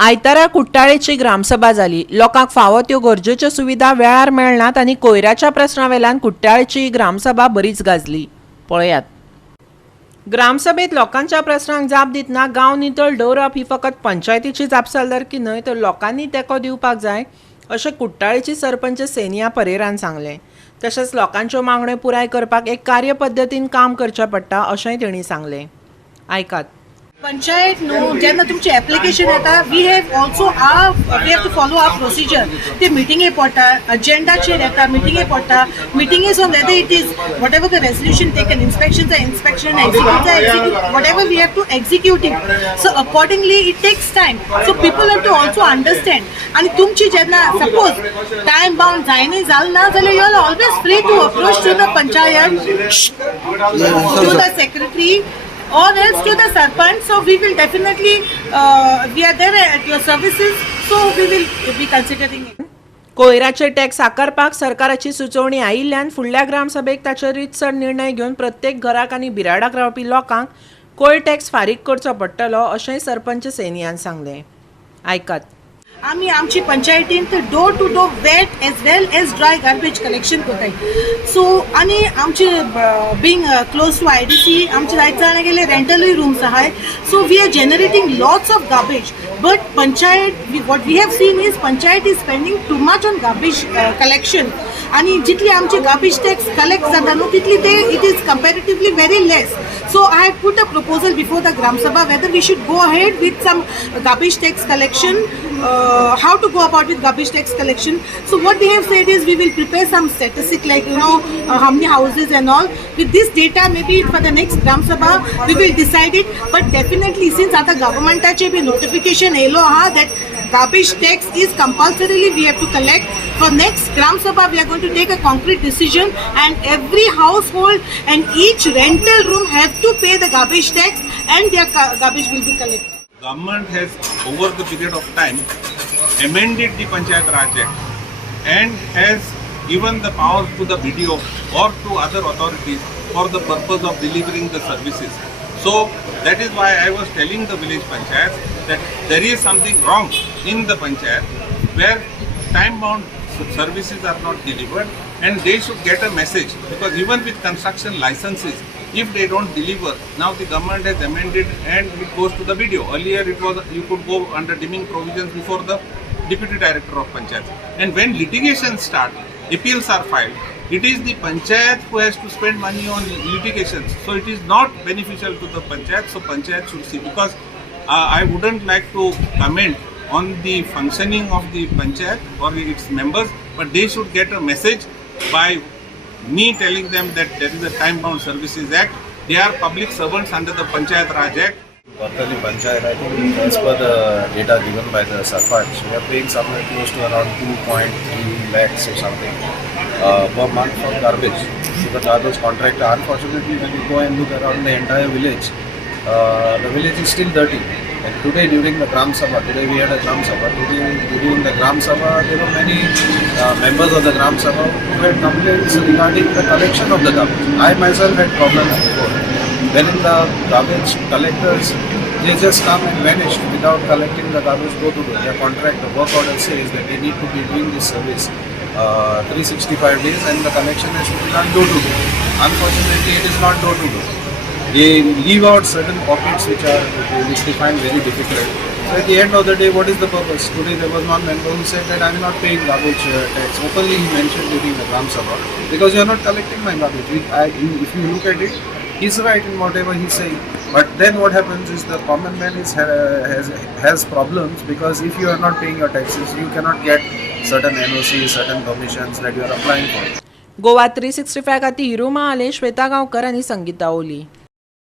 आयतारा कुट्टाळेची ग्रामसभा जाली। लोकांक फावो त्यो गरजेच्यो सुविधा वेळार मेळनात आनी कोयराच्या प्रस्नावेल्यान कुट्टाळेची ग्रामसभा बरीच गाजली। पळयात। ग्रामसभेत लोकांच्या प्रस्नांक जाप दितना गांव नितळ दवरप ही फकत पंचायतीची जापसालदारकी न्हय तर लोकांनी तेको दिवपाक जाय अशें कुट्टाळेची सरपंच सेनिया परेरान सांगलें। तशेंच लोकांच्यो मागण्यो पुराय करपाक एक कार्यपद्दतीन काम करचें पडटा अशेंय तांणी सांगलें। आयकात। पंचायत न्हू जेन्ना तुमचे एप्लिकेशन येता we have to follow our procedure. ते मिटिंगे पडटा, अजेंडाचेर येता, मिटिंगे पडटा, मिटिंगेस on whether it is whatever the resolution taken, inspection execute whatever we have to execute it. So accordingly it takes time. So people have to also understand. आणि तुमची जेन्ना सपोज टायम बाउंड जायनी जाल ना जाल्यार you are always free to approach to the panchayat, to the secretary or else to the sarpanch. So we will definitely we are there at your services, so we will be considering it. कोयराचे tax आकारपाक सरकाराची सुचोवणी आयिल्ल्यान फुडल्या ग्रामसभेक ताचेर रितसर निर्णय घेवन प्रत्येक घराक आनी बिराडाक रावपी लोकांक कोयर टॅक्स फारीक करचो पडटलो अशेंय सरपंच सेनियान सांगलें। आयकात। आमी आमची पंचायतीन door to door wet as well as dry garbage collection करताय। सो आनी आमचे बींग क्लोज टू आयडीसी आमचे जायत जाणां गेले रेंटलूय रूम्स आहाय। So we are generating lots of garbage but panchayat what we have seen is panchayat is spending too much on garbage collection. आणि जितली आमचे गार्बेज टॅक्स कलेक्ट जाता न्हू तितली ते it is comparatively very less. So I have put a proposal before the Gram Sabha whether we should go ahead with some garbage tax collection, how to go about with garbage tax collection. So what we have said is we will prepare some statistic like how many houses and all. With this data maybe for the next Gram Sabha we will decide it. But definitely since आता government bhi notification elo that garbage tax is compulsorily we have to collect. For next Gram Sabha we are going to take a concrete decision and every household and each rental room have to pay the garbage tax and their garbage will be collected. Government has over the period of time amended the Panchayat Raj Act and has given the powers to the BDO or to other authorities for the purpose of delivering the services. So that is why I was telling the village panchayat that there is something wrong in the panchayat where time bound services are not delivered and they should get a message, because even with construction licenses if they don't deliver, now the government has amended and it goes to the BDO. Earlier it was you could go under dimming provisions before the deputy director of panchayat, and when litigation start, appeals are filed, it is the panchayat who has to spend money on litigations. So it is not beneficial to the panchayat. So panchayat should see, because I wouldn't like to comment on the functioning of the panchayat or its members, but they should get a message by me telling them that there is a time bound services act. They are public servants under the Panchayat Raj Act. Cortalim P'yat, I think as per the data given by the sarpanch, we are paying somewhere close to around 2.3 lakhs or something per month for garbage. So the garbage contractor, unfortunately, when you go and look around the entire village, the village is still dirty. And today during the Gram Sabha, today we had a Gram Sabha, during the Gram Sabha there were many members of the Gram Sabha who had complaints regarding the collection of the garbage. I myself had problems before. When the garbage collectors, they just come and vanish without collecting the garbage door to door. Their contract, the work order says that they need to be doing this service 365 days and the collection has to be done door to door. Unfortunately, it is not door to door. They leave out certain pockets which they find very difficult. So at the end of the day, what is the purpose? Today there was one member who said that I am not paying garbage tax. Openly he mentioned during the Gram Sabha, because you are not collecting my garbage. If you look at it, he's right in whatever he's saying. But then what happens is the common man has problems, because if you are not paying your taxes, you cannot get certain NOCs, certain permissions that you are applying for. GOA365 खातीर हिरुमा आले, श्वेता गांवकर आनी संगीता ओली।